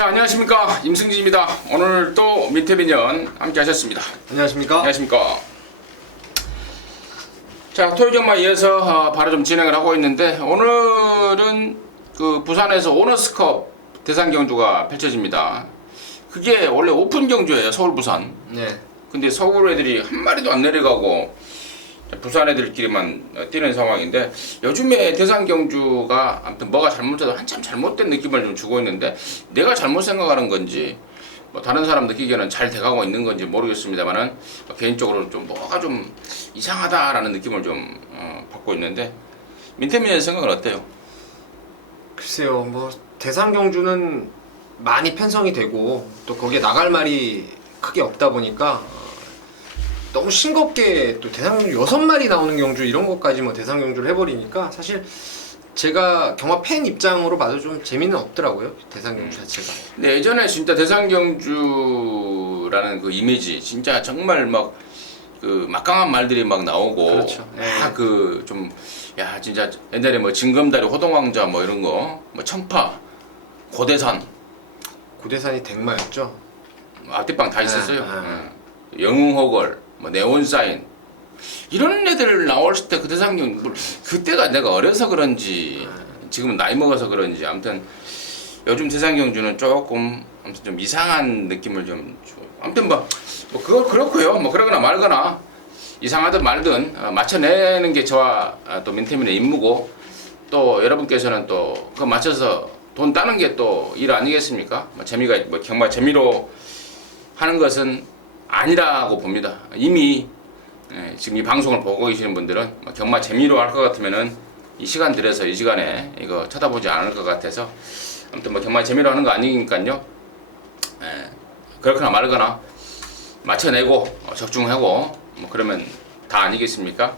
자, 안녕하십니까, 임승진입니다. 오늘 또 민태민연 함께 하셨습니다. 안녕하십니까? 안녕하십니까. 자, 토요 경마 이어서 바로 좀 진행을 하고 있는데, 오늘은 그 부산에서 오너스컵 대상 경주가 펼쳐집니다. 그게 원래 오픈 경주예요, 서울 부산. 네. 근데 서울 애들이 한 마리도 안 내려가고 부산 애들끼리만 뛰는 상황인데, 요즘에 대상 경주가 아무튼 뭐가 잘못해도 한참 잘못된 느낌을 좀 주고 있는데, 내가 잘못 생각하는 건지 뭐 다른 사람 느끼기에는 잘 돼가고 있는 건지 모르겠습니다만은, 개인적으로 좀 뭐가 좀 이상하다라는 느낌을 좀 받고 있는데, 민태민의 생각은 어때요? 글쎄요, 뭐 대상 경주는 많이 편성이 되고 또 거기에 나갈 말이 크게 없다 보니까 너무 싱겁게 또 대상 경주 6마리 나오는 경주 이런 것까지 뭐 대상 경주를 해버리니까 사실 제가 경마 팬 입장으로 봐도 좀 재미는 없더라고요, 대상 경주 자체가. 근데 예전에 진짜 대상 경주라는 그 이미지, 진짜 정말 막 그 막강한 말들이 막 나오고, 그렇죠. 막 그 좀, 야, 진짜 옛날에 뭐 징검다리 호동왕자 뭐 이런 거, 뭐 청파, 고대산, 고대산이 댁마였죠. 앞뒷방 다 있었어요. 영웅호걸, 뭐 네온사인, 이런 애들 나왔을 때 그 대상 경주, 그때가 내가 어려서 그런지 지금은 나이 먹어서 그런지 아무튼 요즘 대상 경주는 조금 아무튼 좀 이상한 느낌을 좀 줘. 아무튼 뭐 그거 그렇고요. 뭐 그러거나 말거나 이상하든 말든 맞춰내는 게 저와 또 민태민의 임무고, 또 여러분께서는 또 그거 맞춰서 돈 따는 게 또 일 아니겠습니까? 뭐 재미가 뭐 경마 재미로 하는 것은 아니라고 봅니다. 이미 지금 이 방송을 보고 계시는 분들은 경마 재미로 할 것 같으면은 이 시간 들여서 이 시간에 이거 쳐다보지 않을 것 같아서, 아무튼 뭐 경마 재미로 하는 거 아니니까요. 그렇거나 말거나 맞춰내고 적중하고 뭐 그러면 다 아니겠습니까?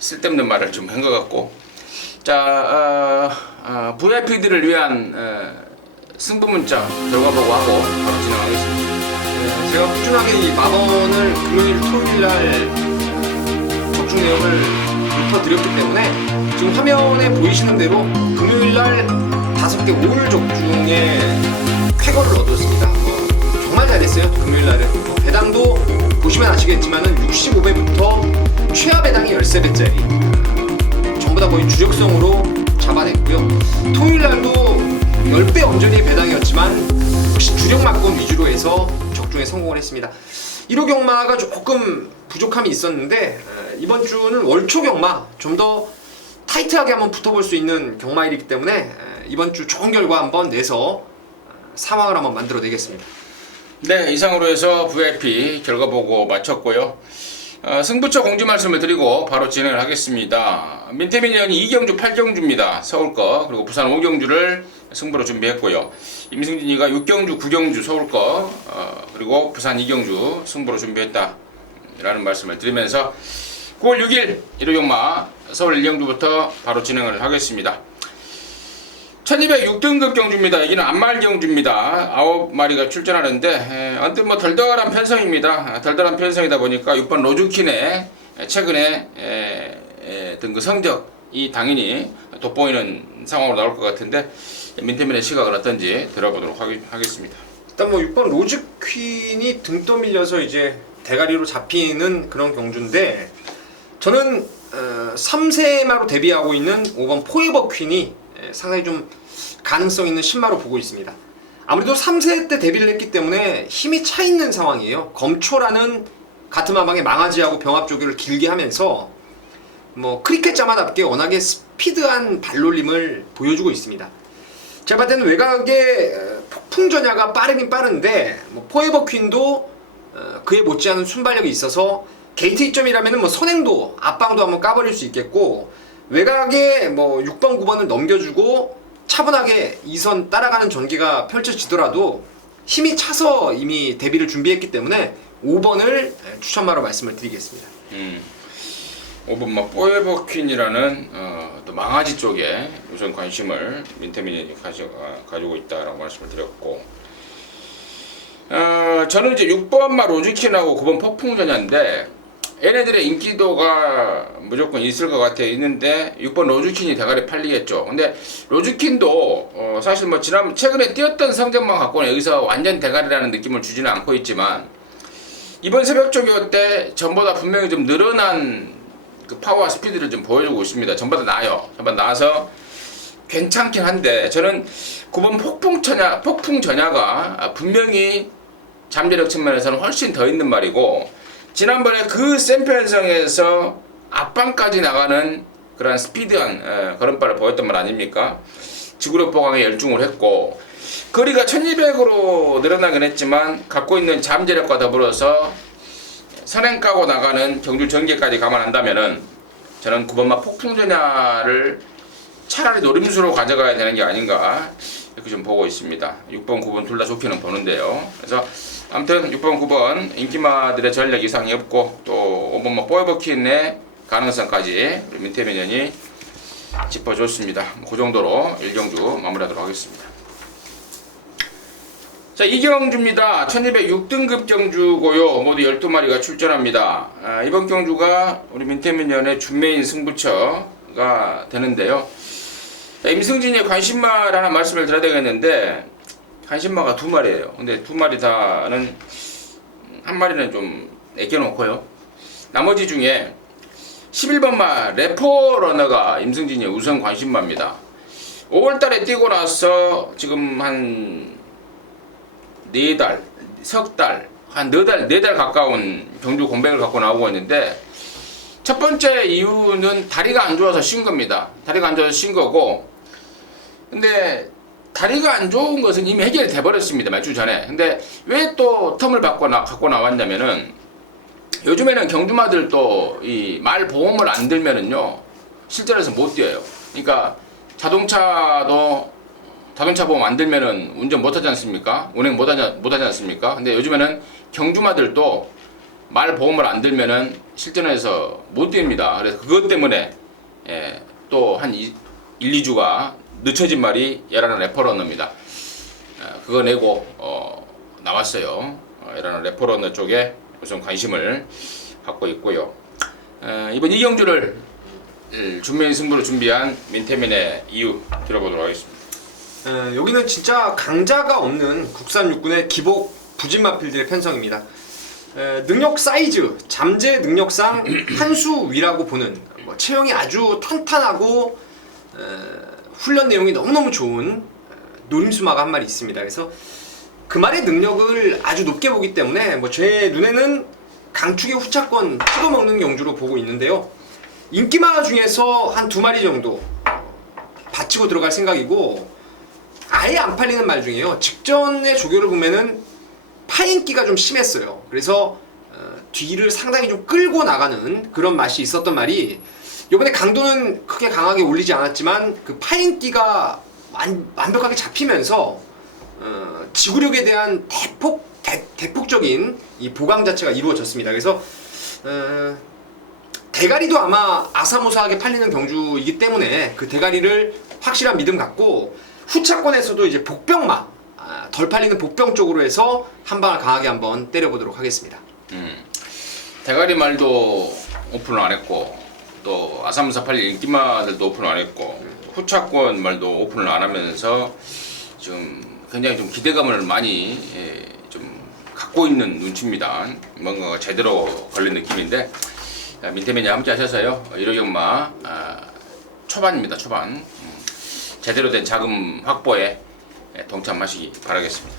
쓸데없는 말을 좀 한 것 같고, 자, VIP들을 위한 승부 문자 결과 보고하고 바로 진행하겠습니다. 제가 꾸준하게 이 만원을 금요일, 토요일 날 적중 내역을 읊어드렸기 때문에 지금 화면에 보이시는 대로 금요일 날 5개 올 적중에 쾌거를 얻었습니다. 정말 잘했어요, 금요일 날은. 배당도 보시면 아시겠지만은 65배부터 최하 배당이 13배짜리 전부 다 거의 주력성으로 잡아냈고요. 토요일 날도 10배 언저리의 배당이었지만 역시 주력 막권 위주로 해서 적중에 성공을 했습니다. 1호 경마가 조금 부족함이 있었는데 이번 주는 월초 경마 좀 더 타이트하게 한번 붙어볼 수 있는 경마일이기 때문에 이번 주 좋은 결과 한번 내서 상황을 한번 만들어 내겠습니다. 네, 이상으로 해서 VIP 결과 보고 마쳤고요. 승부처 공지 말씀을 드리고 바로 진행을 하겠습니다. 민태민연이 2경주 8경주입니다. 서울 거, 그리고 부산 5경주를 승부로 준비했고요. 임승진이가 6경주 9경주 서울 거, 그리고 부산 2경주 승부로 준비했다 라는 말씀을 드리면서 9월 6일 1호 경마 서울 1경주부터 바로 진행을 하겠습니다. 1206등급 경주입니다. 여기는 안말 경주입니다. 9마리가 출전하는데 언뜻 뭐 덜덜한 편성입니다. 덜덜한 편성이다 보니까 6번 로즈킨의 최근에 든 그 성적이 당연히 돋보이는 상황으로 나올 것 같은데, 민태민의 시각은 어떤지 들어보도록 하겠습니다. 일단 뭐 6번 로즈퀸이 등 떠밀려서 이제 대가리로 잡히는 그런 경주인데, 저는 3세마로 데뷔하고 있는 5번 포에버 퀸이 상당히 좀 가능성 있는 신마로 보고 있습니다. 아무래도 3세 때 데뷔를 했기 때문에 힘이 차 있는 상황이에요. 검초라는 같은 마방의 망아지하고 병합조교를 길게 하면서 뭐 크리켓 자마답게 워낙에 스피드한 발놀림을 보여주고 있습니다. 제가 봤을 때는 외곽의 폭풍 전야가 빠르긴 빠른데, 뭐 포에버 퀸도 그에 못지않은 순발력이 있어서 게이트 이점이라면 뭐 선행도 앞방도 한번 까버릴 수 있겠고, 외곽에 뭐 6번 9번을 넘겨주고 차분하게 2선 따라가는 전개가 펼쳐지더라도 힘이 차서 이미 데뷔를 준비했기 때문에 5번을 추천마로 말씀을 드리겠습니다. 5번 뭐 포에버 퀸이라는 또 망아지 쪽에 우선 관심을 민태민이 가지고 있다라고 말씀을 드렸고, 저는 이제 6번 마 로즈킨하고 9번 폭풍전야인데, 얘네들의 인기도가 무조건 있을 것 같아 있는데 6번 로즈킨이 대가리 팔리겠죠. 근데 로즈킨도 사실 뭐 최근에 뛰었던 성적만 갖고는 여기서 완전 대가리라는 느낌을 주지는 않고 있지만 이번 새벽 조교 때 전보다 분명히 좀 늘어난 그 파워와 스피드를 좀 보여주고 있습니다. 전보다 나아요. 전보다 나아서 괜찮긴 한데 저는 9번 폭풍 전야가 분명히 잠재력 측면에서는 훨씬 더 있는 말이고 지난번에 그 센 편성에서 앞방까지 나가는 그런 스피드한 걸음발을 보였던 말 아닙니까? 지구력 보강에 열중을 했고 거리가 1200으로 늘어나긴 했지만 갖고 있는 잠재력과 더불어서 선행 까고 나가는 경주 전개까지 감안한다면은 저는 9번마 폭풍전야를 차라리 노림수로 가져가야 되는 게 아닌가 이렇게 좀 보고 있습니다. 6번, 9번 둘 다 좋게는 보는데요. 그래서 아무튼 6번, 9번 인기마들의 전력 이상이 없고 또 5번마 포에버킨의 가능성까지 우리 민태민연이 짚어줬습니다. 그 정도로 1경주 마무리하도록 하겠습니다. 자, 2경주입니다. 1206등급 경주고요. 모두 12마리가 출전합니다. 이번 경주가 우리 민태민연의 준메인 승부처가 되는데요. 자, 임승진의 관심말 하나 말씀을 드려야 되겠는데 관심마가 2마리예요. 근데 2마리 다는 한 마리는 좀 애껴놓고요. 나머지 중에 11번마 레포러너가 임승진의 우선 관심마입니다. 5월달에 뛰고 나서 지금 한 4달, 석 달, 한 4달 가까운 경주 공백을 갖고 나오고 있는데 첫 번째 이유는 다리가 안 좋아서 쉰 겁니다. 다리가 안 좋아서 쉰 거고 근데 다리가 안 좋은 것은 이미 해결이 돼버렸습니다. 몇 주 전에. 근데 왜 또 텀을 갖고 나왔냐면은 요즘에는 경주마들 이 말 보험을 안 들면은요 실전에서 못 뛰어요. 그러니까 자동차 보험 안 들면은 운전 못 하지 않습니까? 운행 못 하지 않습니까? 근데 요즘에는 경주마들도 말 보험을 안 들면은 실전에서 못 뜁니다. 그래서 그것 때문에 또 한 1, 2주가 늦춰진 말이 예라는 레퍼러너입니다. 그거 내고 나왔어요. 예라는 레퍼러너 쪽에 우선 관심을 갖고 있고요. 이번 이경주를 준메인 승부를 준비한 민태민의 이유 들어보도록 하겠습니다. 여기는 진짜 강자가 없는 국산 육군의 기복 부진마필들의 편성입니다. 능력 사이즈, 잠재 능력상 한 수 위라고 보는 체형이 아주 탄탄하고 훈련 내용이 너무너무 좋은 노림수마가 한 마리 있습니다. 그래서 그 말의 능력을 아주 높게 보기 때문에 제 눈에는 강축의 후차권 찍어먹는 경주로 보고 있는데요. 인기마 중에서 한 2마리 정도 받치고 들어갈 생각이고 아예 안 팔리는 말 중에요. 직전의 조교를 보면은 파인기가 좀 심했어요. 그래서 뒤를 상당히 좀 끌고 나가는 그런 맛이 있었던 말이 이번에 강도는 크게 강하게 올리지 않았지만 그 파인기가 완벽하게 잡히면서 지구력에 대한 대폭적인 이 보강 자체가 이루어졌습니다. 그래서 대가리도 아마 아사모사하게 팔리는 경주이기 때문에 그 대가리를 확실한 믿음 갖고 후차권에서도 이제 복병마 덜 팔리는 복병 쪽으로 해서 한 방을 강하게 한번 때려보도록 하겠습니다. 대가리 말도 오픈을 안 했고 또 아사무사 팔릴 인기마들도 오픈을 안 했고 후차권 말도 오픈을 안 하면서 지금 굉장히 좀 기대감을 많이 좀 갖고 있는 눈치입니다. 뭔가 제대로 걸린 느낌인데 민태민이 함께 하셔서요 1호경마 초반입니다. 초반 제대로 된 자금 확보에 동참하시기 바라겠습니다.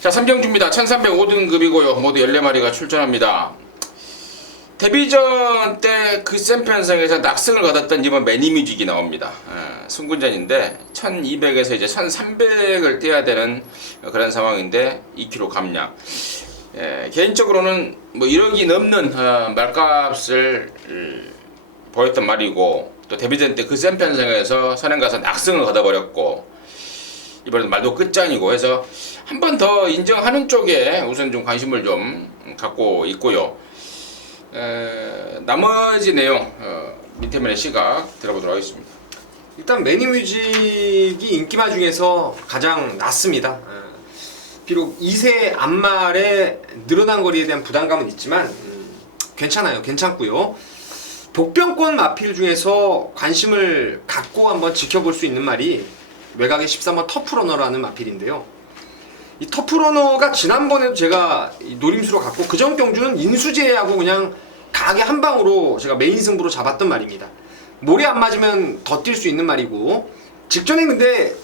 자, 3경주입니다. 1305등급이고요. 모두 14마리가 출전합니다. 데뷔전 때 그 센 편성에서 낙승을 거뒀던 이번 매니뮤직이 나옵니다. 승군전인데 1200에서 이제 1300을 뛰어야 되는 그런 상황인데 2kg 감량. 개인적으로는 1억이 넘는 말값을 보였던 말이고 또 데뷔전 때 그 센 편성에서 선행 가서 낙승을 거둬버렸고 이번에도 말도 끝장이고 해서 한 번 더 인정하는 쪽에 우선 좀 관심을 좀 갖고 있고요. 나머지 내용 민태민의 시각 들어보도록 하겠습니다. 일단 매니뮤직이 인기마 중에서 가장 낫습니다. 비록 2세 앞말에 늘어난 거리에 대한 부담감은 있지만 괜찮아요. 괜찮고요. 복병권 마필 중에서 관심을 갖고 한번 지켜볼 수 있는 말이 외곽의 13번 터프러너라는 마필인데요. 이 터프러너가 지난번에도 제가 노림수로 갖고 그전 경주는 인수제하고 그냥 강하게 한 방으로 제가 메인 승부로 잡았던 말입니다. 모래 안 맞으면 더 뛸 수 있는 말이고, 직전에 근데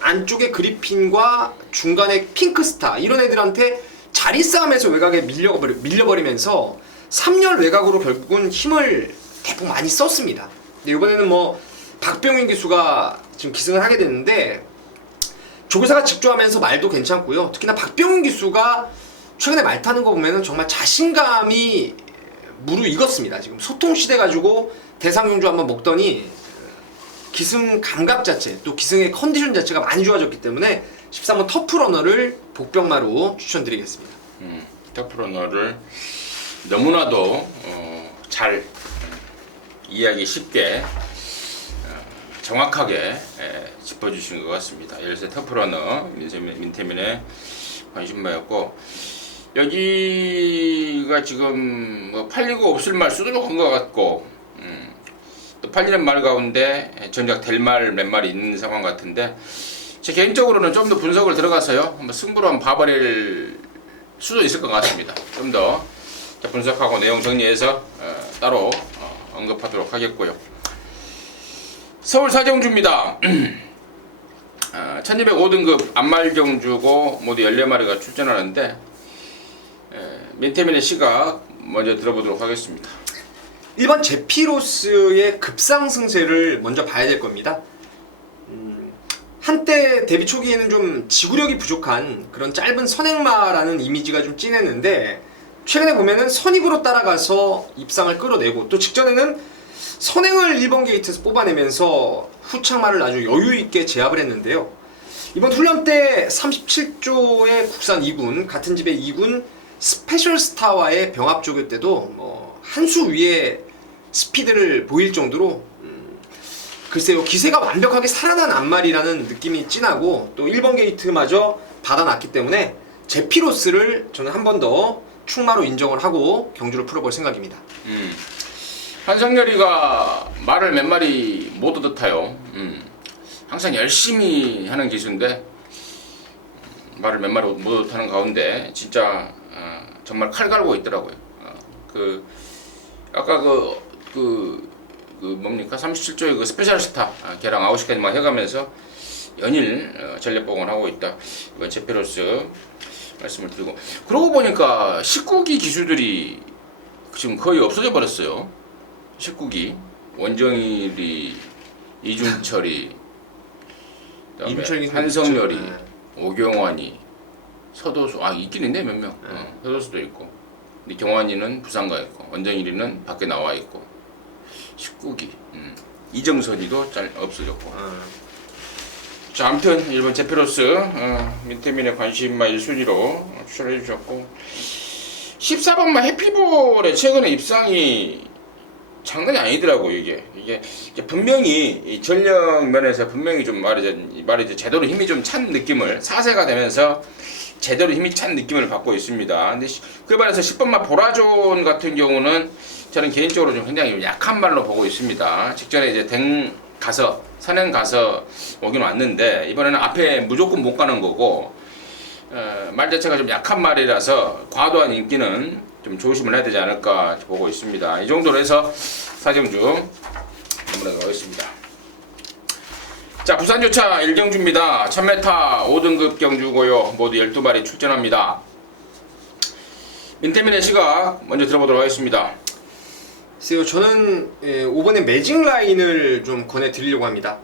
안쪽에 그리핀과 중간에 핑크스타 이런 애들한테 자리 싸움에서 외곽에 밀려버리면서 3열 외곽으로 결국은 힘을 대폭 많이 썼습니다. 근데 이번에는 뭐 박병윤 기수가 지금 기승을 하게 됐는데 조교사가 직조하면서 말도 괜찮고요. 특히나 박병윤 기수가 최근에 말 타는 거 보면은 정말 자신감이 무르익었습니다. 지금 소통 시대 가지고 대상경주 한번 먹더니 기승 감각 자체 또 기승의 컨디션 자체가 많이 좋아졌기 때문에 13번 터프러너를 복병마로 추천드리겠습니다. 터프러너를 너무나도 잘 이해하기 쉽게 정확하게 짚어주신 것 같습니다. 열세 터프러너 민태민의 관심마였고, 여기가 지금 뭐 팔리고 없을 말 수두룩한 것 같고, 또 팔리는 말 가운데 정작 될 말 몇 마리 있는 상황 같은데, 제 개인적으로는 좀 더 분석을 들어가서요 한번 승부로 한번 봐버릴 수도 있을 것 같습니다. 좀 더 분석하고 내용 정리해서 따로 언급하도록 하겠고요. 서울 사경주입니다. 1205등급 안말경주고 모두 14마리가 출전하는데, 민태민의 시각 먼저 들어보도록 하겠습니다. 1번 제피로스의 급상승세를 먼저 봐야 될 겁니다. 한때 데뷔 초기에는 좀 지구력이 부족한 그런 짧은 선행마라는 이미지가 좀 진했는데, 최근에 보면은 선입으로 따라가서 입상을 끌어내고, 또 직전에는 선행을 1번 게이트에서 뽑아내면서 후창마를 아주 여유있게 제압을 했는데요. 이번 훈련 때 37조의 국산 2군, 같은 집의 2군 스페셜 스타와의 병합 조교 때도 뭐 한 수 위에 스피드를 보일 정도로 글쎄요, 기세가 완벽하게 살아난 앞말이라는 느낌이 진하고, 또 1번 게이트마저 받아놨기 때문에 제피로스를 저는 한 번 더 충마로 인정을 하고 경주를 풀어볼 생각입니다. 한성열이가 말을 몇 마리 못 얻어타요. 항상 열심히 하는 기수인데 말을 몇 마리 못 얻어타는 가운데 진짜 정말 칼 갈고 있더라고요. 아까 뭡니까 37조의 그 스페셜 스타 걔랑 9시까지만 해가면서 연일 전력복원을 하고 있다. 이번 제페로스 말씀을 드리고, 그러고 보니까 19기 기수들이 지금 거의 없어져 버렸어요. 19기 원정일이, 이준철이, 그다음에 한성열이, 오경환이, 서도수, 있긴 있네 몇 명. 서도수도 있고, 근데 경환이는 부산 가 있고, 원정일이는 밖에 나와 있고, 19기 이정선이도 없어졌고. 자, 아무튼 일본 제페로스 민태민의 관심마 1순위로 추천해 주셨고, 14번마 해피볼의 최근에 입상이 장난이 아니더라고요. 이게 분명히 이 전력 면에서 분명히 좀 말이죠 제대로 힘이 좀 찬 느낌을, 4세가 되면서 제대로 힘이 찬 느낌을 받고 있습니다. 근데 그에 반해서 10번마 보라존 같은 경우는 저는 개인적으로 좀 굉장히 약한 말로 보고 있습니다. 직전에 이제 선행 가서 오긴 왔는데, 이번에는 앞에 무조건 못 가는 거고, 말 자체가 좀 약한 말이라서 과도한 인기는 좀 조심을 해야 되지 않을까 보고 있습니다. 이 정도로 해서 사경주 넘어가도록 하겠습니다. 자, 부산조차 1경주입니다. 1000m 5등급 경주고요. 모두 12마리 출전합니다. 민태민의 시각 먼저 들어보도록 하겠습니다. 글쎄요, 저는 5번에 매직 라인을 좀 권해드리려고 합니다.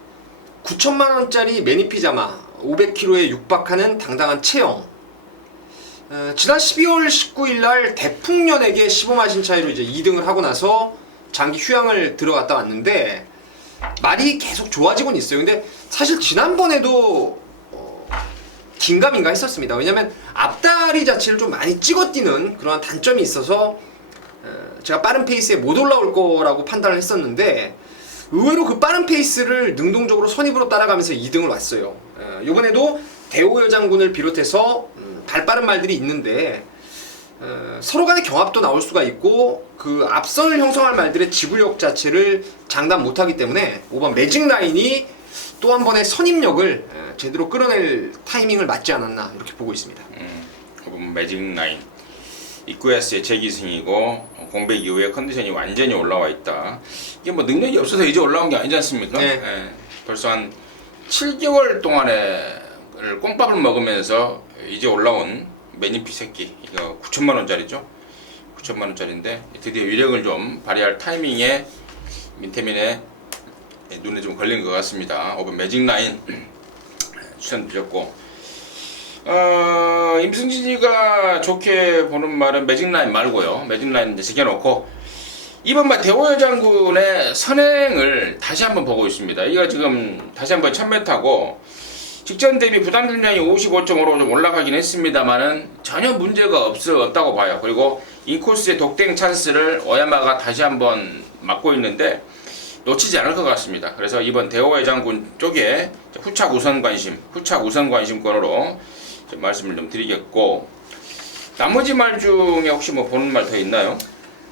9천만원짜리 매니피자마 500kg에 육박하는 당당한 체형. 지난 12월 19일날 대풍년에게 15마신 차이로 이제 2등을 하고 나서 장기 휴양을 들어갔다 왔는데 말이 계속 좋아지곤 있어요. 근데 사실 지난번에도 긴가민가 했었습니다. 왜냐면 앞다리 자체를 좀 많이 찍어 뛰는 그런 단점이 있어서 제가 빠른 페이스에 못 올라올 거라고 판단을 했었는데, 의외로 그 빠른 페이스를 능동적으로 선입으로 따라가면서 2등을 왔어요. 이번에도 대호여장군을 비롯해서 발빠른 말들이 있는데 서로 간의 경합도 나올 수가 있고 그 앞선을 형성할 말들의 지구력 자체를 장담 못하기 때문에 5번 매직 라인이 또 한 번의 선임력을 제대로 끌어낼 타이밍을 맞지 않았나 이렇게 보고 있습니다. 5번 매직 라인 이쿠야스의 재기승이고 공백 이후에 컨디션이 완전히 올라와 있다. 이게 뭐 능력이 없어서 이제 올라온 게 아니지 않습니까? 네. 예. 벌써 한 7개월 동안에 꽁밥을 먹으면서 이제 올라온 매니피 새끼 이거 9천만 원짜리죠. 9천만 원짜리인데 드디어 위력을 좀 발휘할 타이밍에 민태민의 눈에 좀 걸린 것 같습니다. 5번 매직 라인 추천드렸고 임승진이가 좋게 보는 말은 매직 라인 말고요. 매직 라인 이제 지켜놓고 이번 말 대호여 장군의 선행을 다시 한번 보고 있습니다. 이거 지금 다시 한번 1000m고 직전 대비 부담 중량이 55.5로 좀 올라가긴 했습니다만은 전혀 문제가 없다고 봐요. 그리고 인코스의 독땡 찬스를 오야마가 다시 한번 막고 있는데 놓치지 않을 것 같습니다. 그래서 이번 대호여 장군 쪽에 후착 우선 관심권으로 좀 말씀을 좀 드리겠고 나머지 말 중에 혹시 뭐 보는 말 더 있나요?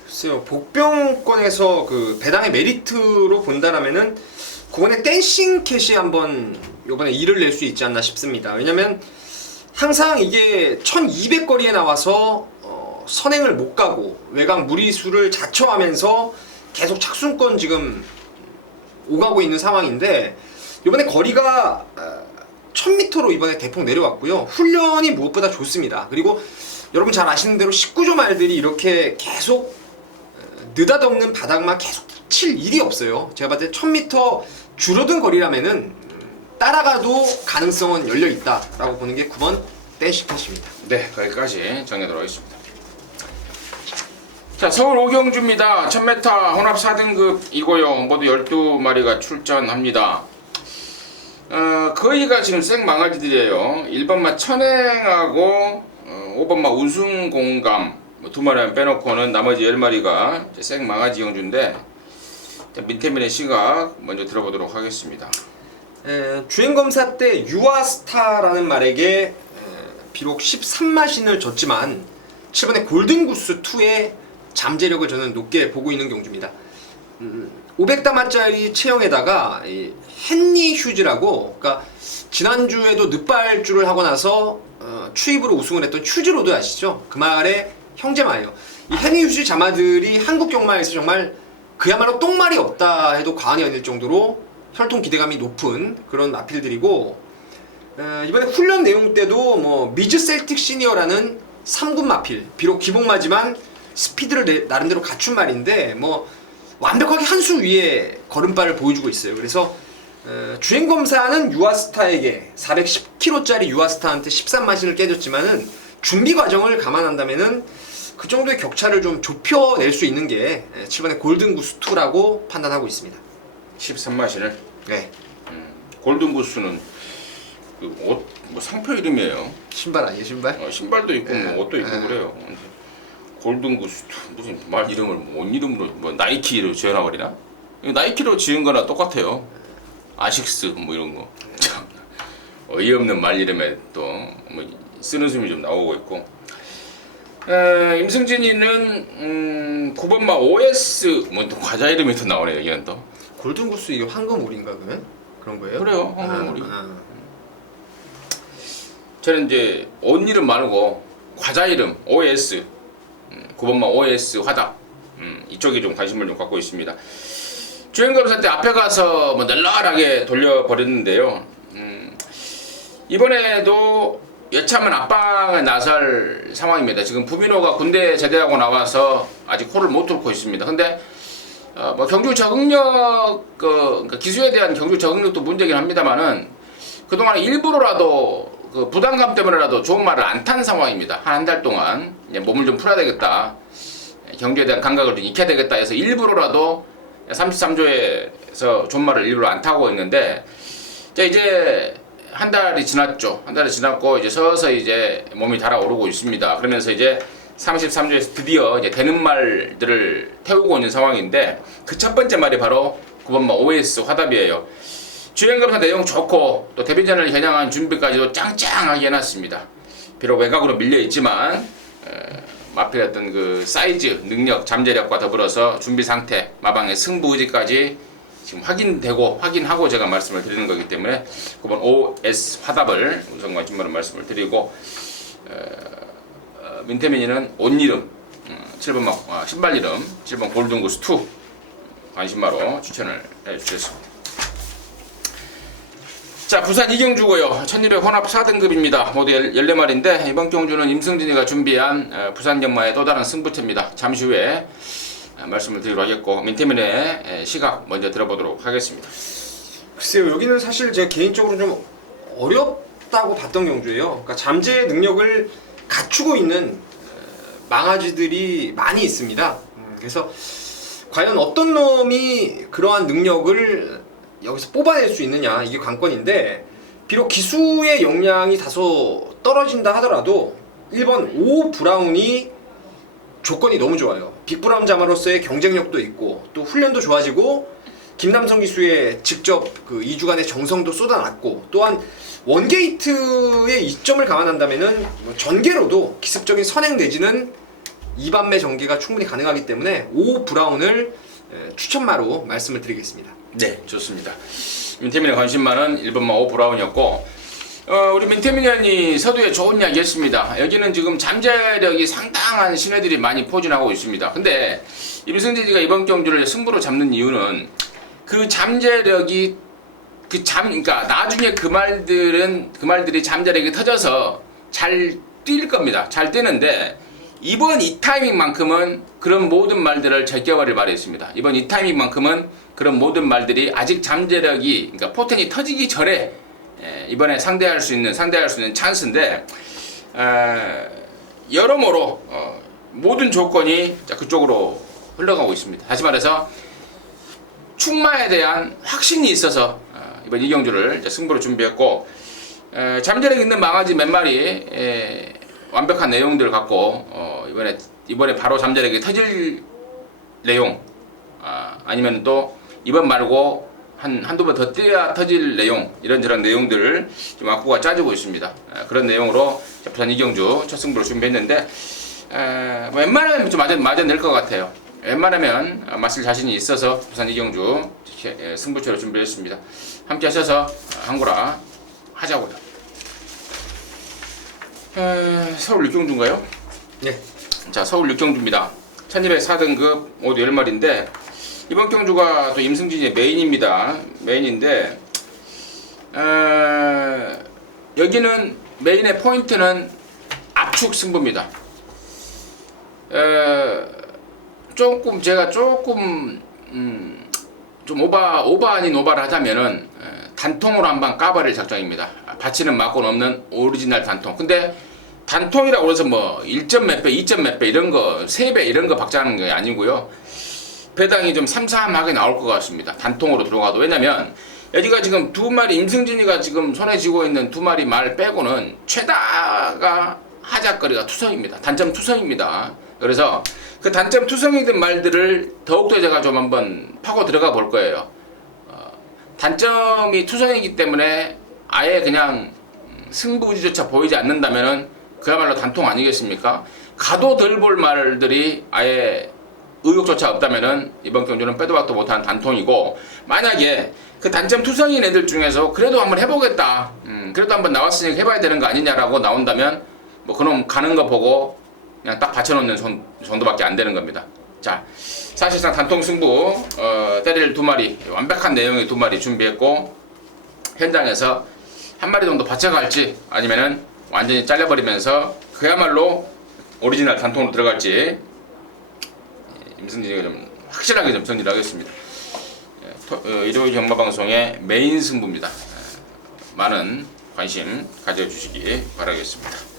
글쎄요, 복병권에서 그 배당의 메리트로 본다라면은 그번에 댄싱 캣이 한번 요번에 일을 낼 수 있지 않나 싶습니다. 왜냐면 항상 이게 1200거리에 나와서 선행을 못 가고 외곽 무리수를 자처하면서 계속 착순권 지금 오가고 있는 상황인데 이번에 거리가 1000m로 이번에 대폭 내려왔고요. 훈련이 무엇보다 좋습니다. 그리고 여러분 잘 아시는 대로 19조 말들이 이렇게 계속 느닷없는 바닥만 계속 칠 일이 없어요. 제가 봤을 때 1000m 줄어든 거리라면은 따라가도 가능성은 열려 있다라고 보는 게 9번 댄시컷입니다. 네, 거기까지 정리하도록 하겠습니다. 자, 서울 오경주입니다. 1000m 혼합 4등급이고요. 모두 12마리가 출전합니다. 거의가 지금 생망아지들이에요. 1번마 천행하고 5번마 우승공감 두 마리만 빼놓고는 나머지 10마리가 생망아지 경주인데 민태민의 시각 먼저 들어보도록 하겠습니다. 주행검사 때 유아스타라는 말에게 비록 13마신을 줬지만 7번의 골든구스2의 잠재력을 저는 높게 보고 있는 경주입니다. 500담화짜리 체형에다가 헨리 휴즈라고, 그러니까 지난주에도 늑발주를 하고 나서 추입으로 우승을 했던 휴즈로드 아시죠? 그 말의 형제마예요. 이 헨리 휴즈 자마들이 한국 경마에서 정말 그야말로 똥말이 없다 해도 과언이 아닐 정도로 혈통 기대감이 높은 그런 마필들이고, 이번에 훈련 내용 때도 뭐 미즈 셀틱 시니어라는 3군 마필, 비록 기복마지만 스피드를 나름대로 갖춘 말인데 뭐 완벽하게 한 수 위에 걸음발을 보여주고 있어요. 그래서 주행검사는 유아스타에게 410kg짜리 유아스타한테 13마신을 깨졌지만은 준비 과정을 감안한다면은 그 정도의 격차를 좀 좁혀낼 수 있는 게 7번의 골든구스2라고 판단하고 있습니다. 13마신을? 네. 골든구스는 그 옷, 뭐 상표 이름이에요. 신발 아니에요, 신발? 신발도 있고 뭐 옷도 있고 그래요. 골든구스 무슨 말 이름을 옷 이름으로 뭐 나이키로 지어놔버리나? 나이키로 지은 거나 똑같아요. 아식스 뭐 이런 거. 참 어이없는 말 이름에 또 뭐 쓰는 숨이 좀 나오고 있고. 임승진이는 9번마 OS 뭐 또 과자 이름이 또 나오네 여기는 또. 골든구스 이게 황금오리인가 그러면? 그런 거예요? 그래요, 황금오리. 저는 이제 옷 이름 말고 과자 이름 OS 9번마 OS 화답 이쪽에 좀 관심을 좀 갖고 있습니다. 주행검사 때 앞에 가서 뭐 널널하게 돌려버렸는데요. 이번에도 여차하면 앞방에 나설 상황입니다. 지금 부민호가 군대 제대하고 나와서 아직 코를 못 뚫고 있습니다. 근데 뭐 경주 적응력 그러니까 기수에 대한 경주 적응력도 문제긴 합니다만은 그동안 일부러라도 그 부담감 때문에라도 좋은 말을 안 탄 상황입니다. 한 달 동안 이제 몸을 좀 풀어야 되겠다. 경주에 대한 감각을 좀 익혀야 되겠다 해서 일부러라도 33조에서 좋은 말을 일부러 안 타고 있는데 이제 한 달이 지났죠. 한 달이 지났고 이제 서서히 이제 몸이 달아오르고 있습니다. 그러면서 이제 33조에서 드디어 이제 되는 말들을 태우고 있는 상황인데 그 첫 번째 말이 바로 9번마 OS 화답이에요. 주행검사 내용 좋고 또 데뷔전을 겨냥한 준비까지도 짱짱하게 해놨습니다. 비록 외곽으로 밀려 있지만 마필의 어떤 그 사이즈, 능력, 잠재력과 더불어서 준비 상태, 마방의 승부 의지까지 지금 확인하고 제가 말씀을 드리는 거기 때문에 9번 OS 화답을 우선 관심으로 말씀을 드리고 민태민이는 옷 이름 7번 신발 이름 7번 골든구스 2 관심마로 추천을 해주셨습니다. 자, 부산 이경주고요. 1200 혼합 4등급입니다. 모두 14마리인데 이번 경주는 임승진이가 준비한 부산 연마의 또 다른 승부처입니다. 잠시 후에 말씀을 드리도록 하겠고 민태민의 시각 먼저 들어보도록 하겠습니다. 글쎄요, 여기는 사실 제가 개인적으로 좀 어렵다고 봤던 경주예요. 그러니까 잠재 능력을 갖추고 있는 망아지들이 많이 있습니다. 그래서 과연 어떤 놈이 그러한 능력을 여기서 뽑아낼 수 있느냐, 이게 관건인데, 비록 기수의 역량이 다소 떨어진다 하더라도 1번 오 브라운이 조건이 너무 좋아요. 빅브라운 자마로서의 경쟁력도 있고 또 훈련도 좋아지고 김남성 기수의 직접 그 2주간의 정성도 쏟아놨고, 또한 원게이트의 이점을 감안한다면은 전개로도 기습적인 선행 내지는 2반매 전개가 충분히 가능하기 때문에 오 브라운을 추천마로 말씀을 드리겠습니다. 네, 좋습니다. 민태민의 관심만은 1번마 오 브라운이었고 우리 민태민 의원이 서두에 좋은 이야기 했습니다. 여기는 지금 잠재력이 상당한 신뢰들이 많이 포진하고 있습니다. 근데 임승진이가 이번 경주를 승부로 잡는 이유는 그 잠재력이 그러니까 나중에 그 말들이 잠재력이 터져서 잘 뛸 겁니다. 잘 뛰는데 이번 이 타이밍만큼은 그런 모든 말들을 제껴버릴 말이 있습니다. 이번 이 타이밍만큼은 그런 모든 말들이 아직 잠재력이, 그러니까 포텐이 터지기 전에 이번에 상대할 수 있는 찬스인데 여러모로 모든 조건이 그쪽으로 흘러가고 있습니다. 다시 말해서 충마에 대한 확신이 있어서 이번 이 경주를 승부로 준비했고 잠재력 있는 망아지 몇 마리 완벽한 내용들을 갖고 이번에 바로 잠재력이 터질 내용 아니면 또 이번 말고 한두 번 더 뛰어야 터질 내용, 이런저런 내용들을 좀 악보가 짜주고 있습니다. 그런 내용으로 부산 이경주 첫 승부를 준비했는데 웬만하면 좀 맞아낼 것 같아요. 웬만하면 맞을 자신이 있어서 부산 이경주 승부처를 준비했습니다. 함께 하셔서 한구라 하자고요. 서울 육경주인가요? 네. 자, 서울 육경주입니다. 1200 4등급 모두 10마리인데 이번 경주가 또 임승진의 메인입니다. 메인인데 여기는 메인의 포인트는 압축 승부입니다. 제가 조금 좀 오바 아닌 오바를 하자면은 단통으로 한번 까버릴 작정입니다. 받치는 맞고는 없는 오리지널 단통. 근데 단통이라고 해서 뭐 1점 몇 배, 2점 몇 배 이런 거, 3배 이런 거 박자하는 게 아니고요. 배당이 좀 삼삼하게 나올 것 같습니다. 단통으로 들어가도. 왜냐면 여기가 지금 두 마리, 임승진이가 지금 손에 쥐고 있는 두 마리 말 빼고는 최다가 하작거리가 투성입니다. 단점 투성입니다. 그래서 그 단점 투성이 된 말들을 더욱더 제가 좀 한번 파고 들어가 볼 거예요. 단점이 투성이기 때문에 아예 그냥 승부지조차 보이지 않는다면은 그야말로 단통 아니겠습니까? 가도 덜 볼 말들이 아예 의욕조차 없다면은 이번 경주는 빼도 박도 못한 단통이고, 만약에 그 단점 투성인 애들 중에서 그래도 한번 해보겠다, 그래도 한번 나왔으니까 해봐야 되는 거 아니냐라고 나온다면 뭐 그놈 가는 거 보고 그냥 딱 받쳐놓는 정도밖에 안 되는 겁니다. 자, 사실상 단통 승부 때릴 두 마리, 완벽한 내용의 두 마리 준비했고, 현장에서 한 마리 정도 받쳐갈지 아니면은 완전히 잘려버리면서 그야말로 오리지널 단통으로 들어갈지 임승진이가 좀 확실하게 좀 정리를 하겠습니다. 일요일 경마방송의 메인 승부입니다. 많은 관심 가져주시기 바라겠습니다.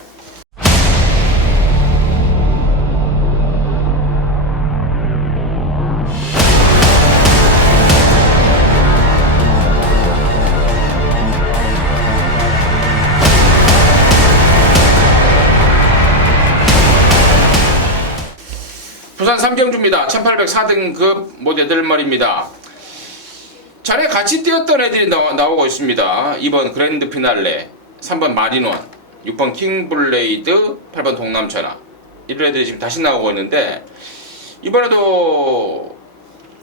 부산 삼경주입니다. 1800 4등급 모두 8마리입니다. 전에 같이 뛰었던 애들이 나오고 있습니다. 2번 그랜드 피날레, 3번 마린원, 6번 킹블레이드, 8번 동남천하 이런 애들이 지금 다시 나오고 있는데 이번에도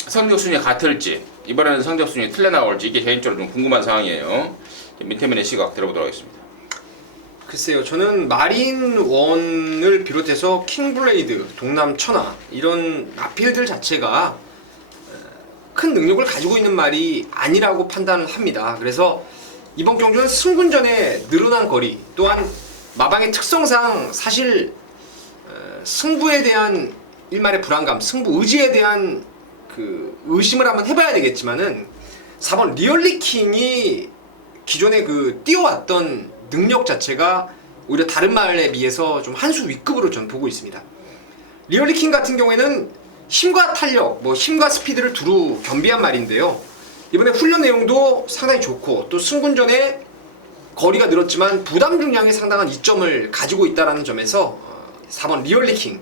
성적순위 같을지 이번에는 성적순위 틀려 나올지 이게 개인적으로 좀 궁금한 상황이에요. 민태민의 시각 들어보도록 하겠습니다. 글쎄요, 저는 마린원을 비롯해서 킹블레이드, 동남천하 이런 마필들 자체가 큰 능력을 가지고 있는 말이 아니라고 판단을 합니다. 그래서 이번 경주는 승군전에 늘어난 거리 또한 마방의 특성상 사실 승부에 대한 일말의 불안감, 승부 의지에 대한 그 의심을 한번 해봐야 되겠지만은 4번 리얼리킹이 기존에 그 띄워왔던 능력 자체가 오히려 다른 말에 비해서 좀 한 수 윗급으로 전 보고 있습니다. 리얼리킹 같은 경우에는 힘과 탄력, 힘과 스피드를 두루 겸비한 말인데요. 이번에 훈련 내용도 상당히 좋고 또 승군전에 거리가 늘었지만 부담 중량에 상당한 이점을 가지고 있다는 점에서 4번 리얼리킹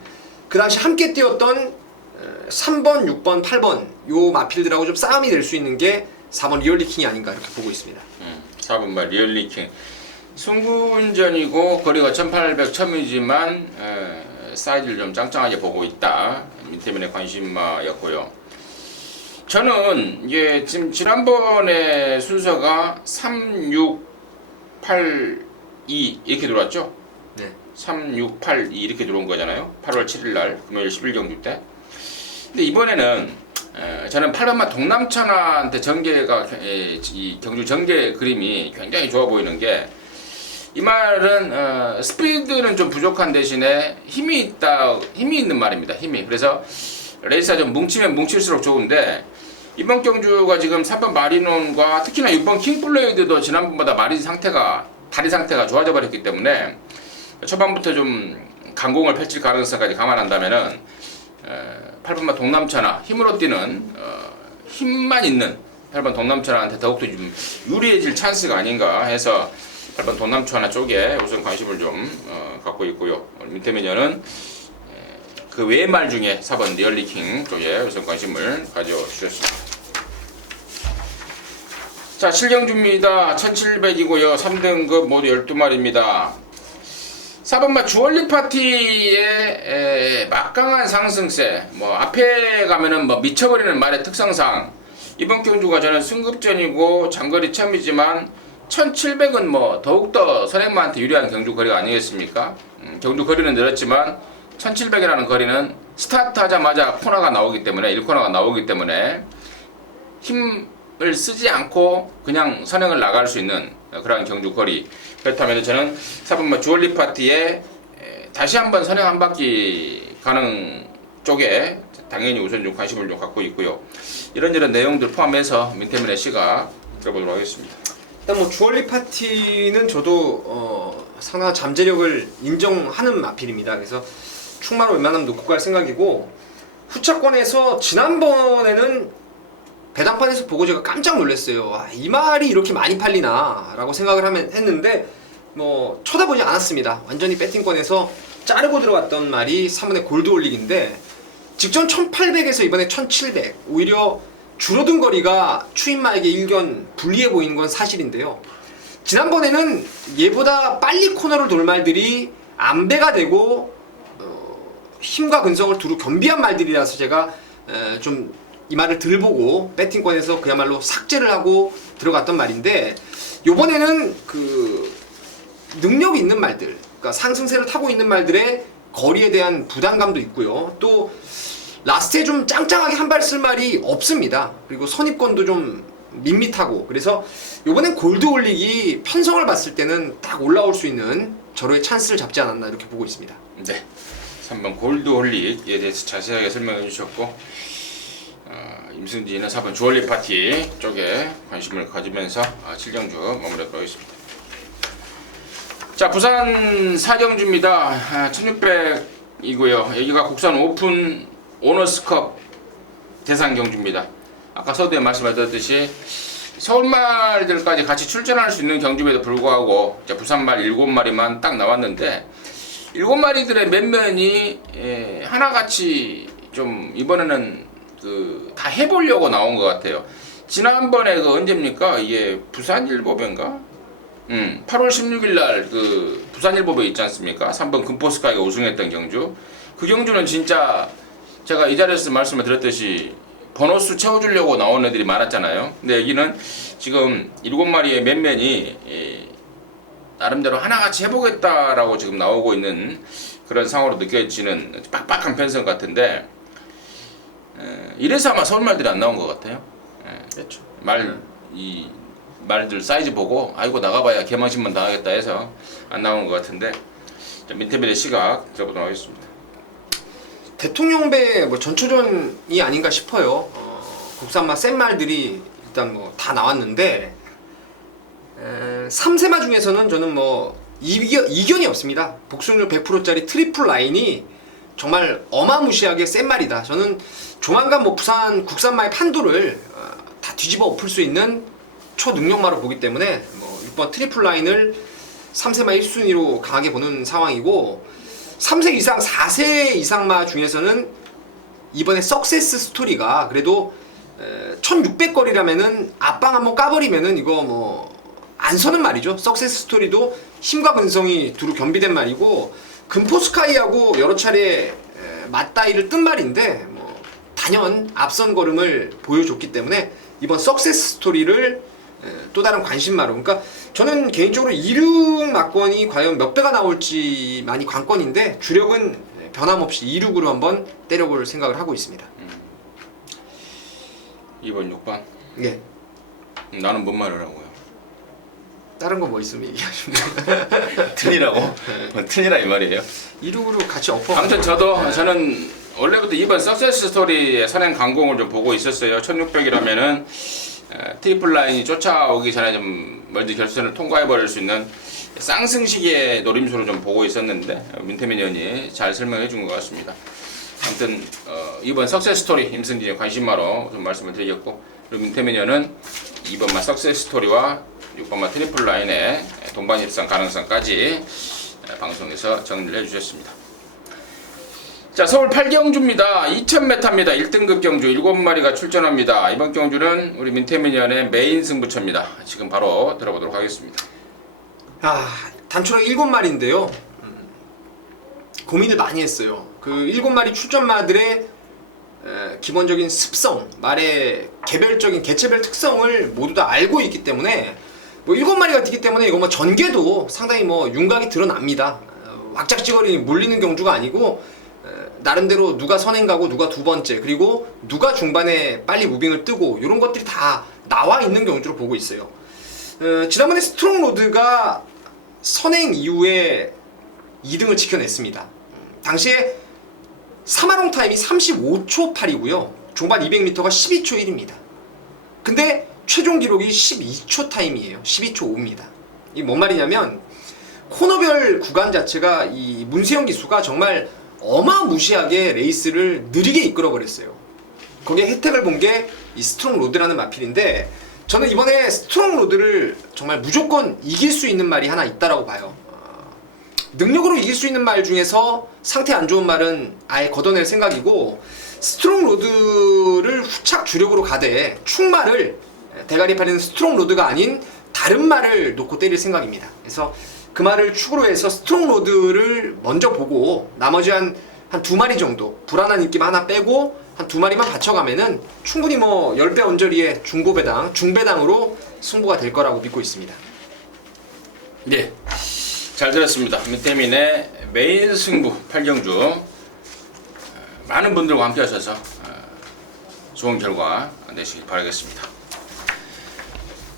그 당시 함께 뛰었던 3번, 6번, 8번 요 마필들하고 좀 싸움이 될 수 있는 게 4번 리얼리킹이 아닌가 이렇게 보고 있습니다. 4번 말 리얼리킹 승군전이고 거리가 1800, 1000이지만 사이즈를 좀 짱짱하게 보고 있다. 민태민의 관심마였고요. 저는 이게 지금 지난번에 순서가 3, 6, 8, 2 이렇게 들어왔죠? 네. 3, 6, 8, 2 이렇게 들어온 거잖아요. 8월 7일 날 금요일 11경주 때. 근데 이번에는 저는 8번마 동남천하한테 전개가 이 경주 전개 그림이 굉장히 좋아 보이는 게 이 말은 스피드는 좀 부족한 대신에 힘이 있는 말입니다. 힘이. 그래서 레이스가 좀 뭉치면 뭉칠수록 좋은데 이번 경주가 지금 3번 마리논과 특히나 6번 킹블레이드도 지난번보다 다리 상태가 좋아져 버렸기 때문에 초반부터 좀 강공을 펼칠 가능성까지 감안한다면은 8번마 동남천하 힘으로 뛰는 힘만 있는 8번 동남천하한테 더욱더 좀 유리해질 찬스가 아닌가 해서 8번 동남천하 쪽에 우선 관심을 좀 갖고 있고요. 민태민저는 그 외의 말 중에 4번 리얼리킹 쪽에 우선 관심을 가져주셨습니다. 자, 7경주입니다. 1700이고요. 3등급 모두 12마리입니다. 4번마 주얼리 파티의 막강한 상승세, 앞에 가면은 미쳐버리는 말의 특성상 이번 경주가 저는 승급전이고 장거리 처음이지만 1700은 더욱더 선행마한테 유리한 경주 거리가 아니겠습니까? 경주 거리는 늘었지만 1700이라는 거리는 스타트 하자마자 코너가 나오기 때문에 1코너가 나오기 때문에 힘을 쓰지 않고 그냥 선행을 나갈 수 있는 그러한 경주 거리. 그렇다면 저는 4번마 주얼리 파티에 다시 한번 선행 한 바퀴 가는 쪽에 당연히 우선 좀 관심을 좀 갖고 있고요. 이런저런 내용들 포함해서 민태민의 시각 들어보도록 하겠습니다. 일단 주얼리 파티는 저도 상당한 잠재력을 인정하는 마필입니다. 그래서 충마로 웬만하면 놓고 갈 생각이고 후차권에서 지난번에는 배당판에서 보고 제가 깜짝 놀랐어요. 이 말이 이렇게 많이 팔리나 라고 생각을 했는데 쳐다보지 않았습니다. 완전히 배팅권에서 자르고 들어갔던 말이 3번의 골드 올릭인데 직전 1800에서 이번에 1700 오히려 줄어든 거리가 추임마에게 일견 불리해 보이는 건 사실인데요. 지난번에는 얘보다 빨리 코너를 돌 말들이 안배가 되고 힘과 근성을 두루 겸비한 말들이라서 제가 좀 이 말을 들보고 배팅권에서 그야말로 삭제를 하고 들어갔던 말인데 요번에는 그 능력이 있는 말들, 그러니까 상승세를 타고 있는 말들의 거리에 대한 부담감도 있고요. 또 라스트에 좀 짱짱하게 한 발 쓸 말이 없습니다. 그리고 선입권도 좀 밋밋하고 그래서 요번엔 골드 올릭이 편성을 봤을 때는 딱 올라올 수 있는 절호의 찬스를 잡지 않았나 이렇게 보고 있습니다. 네, 3번 골드 올릭에 대해서 자세하게 설명해 주셨고 임승진은 4번 주얼리 파티 쪽에 관심을 가지면서 7경주 마무리하도록 하겠습니다. 자, 부산 4경주입니다. 1600이고요. 여기가 국산 오픈 오너스컵 대상 경주입니다. 아까 서두에 말씀드렸듯이 서울말들까지 같이 출전할 수 있는 경주에도 불구하고 부산말 7마리만 딱 나왔는데 7마리들의 면면이 하나같이 좀 이번에는 다 해보려고 나온 것 같아요. 지난번에 언제입니까? 이게 부산일보변가? 8월 16일 날 그 부산일보에 있지 않습니까? 3번 금포스카이가 우승했던 경주. 그 경주는 진짜 제가 이 자리에서 말씀을 드렸듯이 번호수 채워주려고 나온 애들이 많았잖아요. 근데 여기는 지금 7마리의 면면이 나름대로 하나같이 해보겠다라고 지금 나오고 있는 그런 상황으로 느껴지는 빡빡한 편성 같은데, 이래서 아마 서울말들이 안 나온 것 같아요. 그렇죠. 이 말들 사이즈 보고 아이고 나가봐야 개망신만 당하겠다 해서 안 나온 것 같은데, 자, 민태빈의 시각 들어보도록 하겠습니다. 대통령배 뭐 전초전이 아닌가 싶어요. 국산마 센 말들이 일단 뭐 다 나왔는데 3세마 중에서는 저는 뭐 이견이 없습니다. 복수률 100%짜리 트리플 라인이 정말 어마무시하게 센 말이다. 저는 조만간 뭐 부산 국산마의 판도를 다 뒤집어 엎을 수 있는 초능력마로 보기 때문에 뭐 6번 트리플 라인을 3세마 1순위로 강하게 보는 상황이고, 3세 이상 4세 이상마 중에서는 이번에 석세스 스토리가 그래도 1600거리라면은 앞방 한번 까버리면은 이거 뭐 안 서는 말이죠. 석세스 스토리도 힘과 근성이 두루 겸비된 말이고, 금포스카이하고 여러 차례 맞다이를 뜬 말인데 뭐 단연 앞선 걸음을 보여줬기 때문에 이번 석세스 스토리를 또 다른 관심마로, 그러니까 저는 개인적으로 2륙 막권이 과연 몇 배가 나올지 많이 관건인데 주력은 변함없이 2륙으로 한번 때려볼 생각을 하고 있습니다. 2번 6번 예. 나는 뭔 말을 하고요? 다른 거 뭐 있으면 얘기하시면 틀리라고? 틀리라 이 말이에요. 2륙으로 같이 엎어. 아무튼 저는 원래부터 이번 석세스 스토리의 선행 강공을 좀 보고 있었어요. 1600이라면은 트리플 라인이 쫓아오기 전에 좀 멀리 결선을 통과해버릴 수 있는 쌍승식의 노림수로 좀 보고 있었는데, 민태민 의원이 잘 설명해 준 것 같습니다. 아무튼 이번 석세스 스토리 임승진의 관심마로 좀 말씀을 드리겠고, 그리고 민태민 의원은 이번마 석세스 스토리와 6번마 트리플 라인의 동반 입상 가능성까지 방송에서 정리를 해주셨습니다. 자, 서울 8경주입니다. 2000m입니다. 1등급 경주 7마리가 출전합니다. 이번 경주는 우리 민태민 의원의 메인 승부처입니다. 지금 바로 들어보도록 하겠습니다. 단추랑 7마리인데요. 고민을 많이 했어요. 그 7마리 출전마들의 기본적인 습성, 말의 개별적인 개체별 특성을 모두 다 알고 있기 때문에 뭐 7마리가 뛰기 때문에 이거 뭐 전개도 상당히 뭐 윤곽이 드러납니다. 왁작지거리 물리는 경주가 아니고 나름대로 누가 선행 가고 누가 두 번째, 그리고 누가 중반에 빨리 무빙을 뜨고 이런 것들이 다 나와 있는 경주로 보고 있어요. 지난번에 스트롱로드가 선행 이후에 2등을 지켜냈습니다. 당시에 사마롱 타임이 35초 8이고요. 종반 200m가 12초 1입니다. 근데 최종 기록이 12초 타임이에요. 12초 5입니다. 이게 뭔 말이냐면 코너별 구간 자체가 이 문세영 기수가 정말 어마무시하게 레이스를 느리게 이끌어 버렸어요. 거기에 혜택을 본 게 이 스트롱 로드라는 마필인데, 저는 이번에 스트롱 로드를 정말 무조건 이길 수 있는 말이 하나 있다라고 봐요. 능력으로 이길 수 있는 말 중에서 상태 안 좋은 말은 아예 걷어낼 생각이고, 스트롱 로드를 후착 주력으로 가되 충말을 대가리 팔리는 스트롱 로드가 아닌 다른 말을 놓고 때릴 생각입니다. 그래서 그 말을 축으로 해서 스트롱 로드를 먼저 보고 나머지 한 2마리 정도 불안한 느낌 하나 빼고 한 2마리만 받쳐가면은 충분히 뭐 10배 언저리의 중고배당, 중배당으로 승부가 될 거라고 믿고 있습니다. 네, 잘 들었습니다. 민태민의 메인 승부 8경주 많은 분들과 함께 하셔서 좋은 결과 내시길 바라겠습니다.